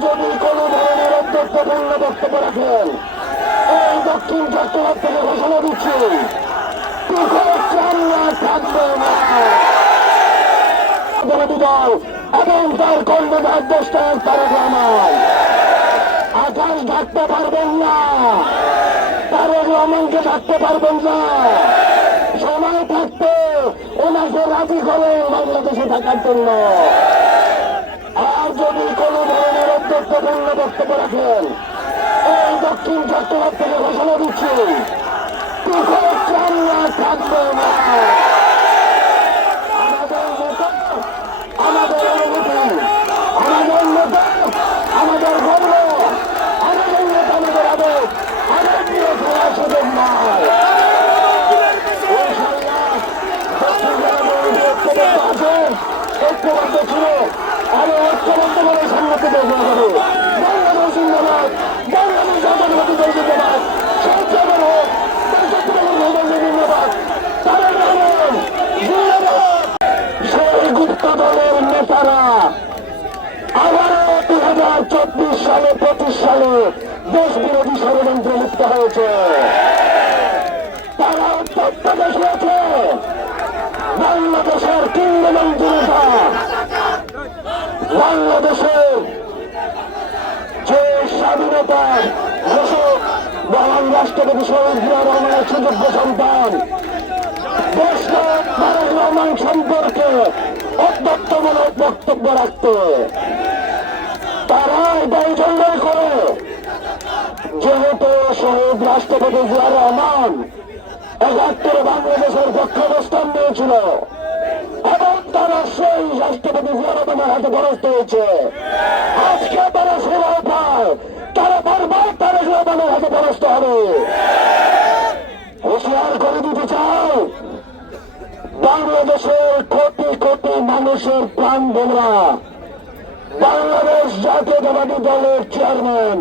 যদি কোনো ধরনের অধ্যক্ষপূর্ণ বক্তব্য রাখেন। এই দক্ষিণ চট্টগ্রাম থেকে ঘোষণা দিচ্ছি না। এবং তার কর্মদার দোষটার আকাশ ঢাকতে পারবেন না। তারেক রহমানকে ঢাকতে পারবেন না। সময় থাকতে ওনাকে রাজি করেন বাংলাদেশে থাকার জন্য। আর যদি কোনো অধ্যক্ষপূর্ণ বক্তব্য রাখেন এই দক্ষিণ চট্টগ্রাম থেকে ঘোষণা দিচ্ছি। নেতারা আবারও দুই হাজার চব্বিশ সালে, পঁচিশ সালে দেশ বিরোধী ষড়যন্ত্রে লিপ্ত হয়েছে। তারা অত্যন্ত দেখিয়েছে বাংলাদেশের কিংবদন্তি নেতা। বাংলাদেশের যে স্বাধীনতার ঘোষক, মহান রাষ্ট্রপতি জিয়া রহমানের সুযোগ্য সন্তান রহমান সম্পর্কে অধ্যক্ষমূলক বক্তব্য রাখতে। তারা এটা জন্যই করে। যেহেতু শহীদ রাষ্ট্রপতি জিয়া রহমান একাত্তরে বাংলাদেশের পক্ষে অবস্থান নিয়েছিল, এবং তারা সেই রাষ্ট্রপতি জিয়া রহমানের হাতে পরাস্ত হয়েছে। আজকে তারা সেবা পায়, তারা বারবার তারেক রহমানের হাতে পরাস্ত হবে। হুঁশিয়ার করে দিতে চাই, বাংলাদেশের মানুষের প্রাণ বোমরা। বাংলাদেশ জাতীয়তাবাদী দলের চেয়ারম্যান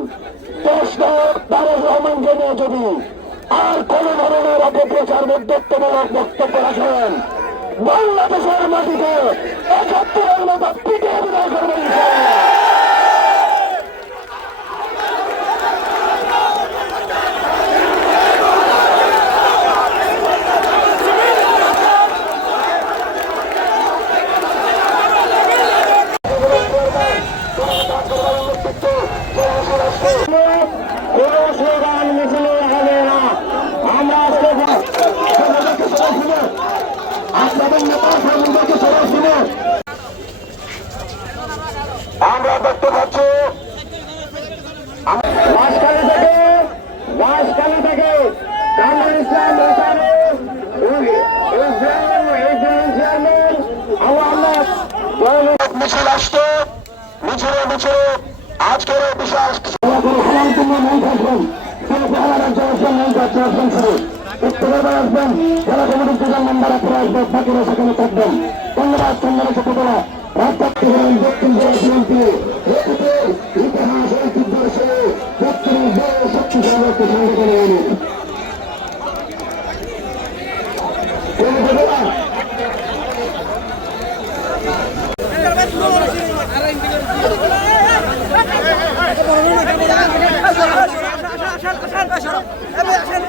তারেক রহমানকে নিয়ে যদি আর কোন ধরনের অপপ্রচার উদ্যোক্তমূলক বক্তব্য রাখেন, বাংলাদেশের মাটিতে একাত্তরের মতো পিটিয়ে বিদায় করবেন ইনশাআল্লাহ। কোন স্লোগান মিছিলে হবে না আমরা আজকে আপনাদের নেতা কর্মীদেরকে সবাই শুনে আমরা দেখতে পাচ্ছি বাঁশখালী থেকে বাঁশখালী থেকে কামরুল ইসলাম চেয়ারম্যান আহ্বাদ মিছিল আসতো মিছিলে মিছিলে। আজকের বিশাল থাকছে আসবেন। জেলা কমিটির দুজন মেম্বার আপনারা আসবেন বাকিরা সেখানে থাকবেন। ধন্যবাদ রাস্তা বিএনপি একটি সংগঠনে এনে আসেন আসেন আসেন আসেন আসেন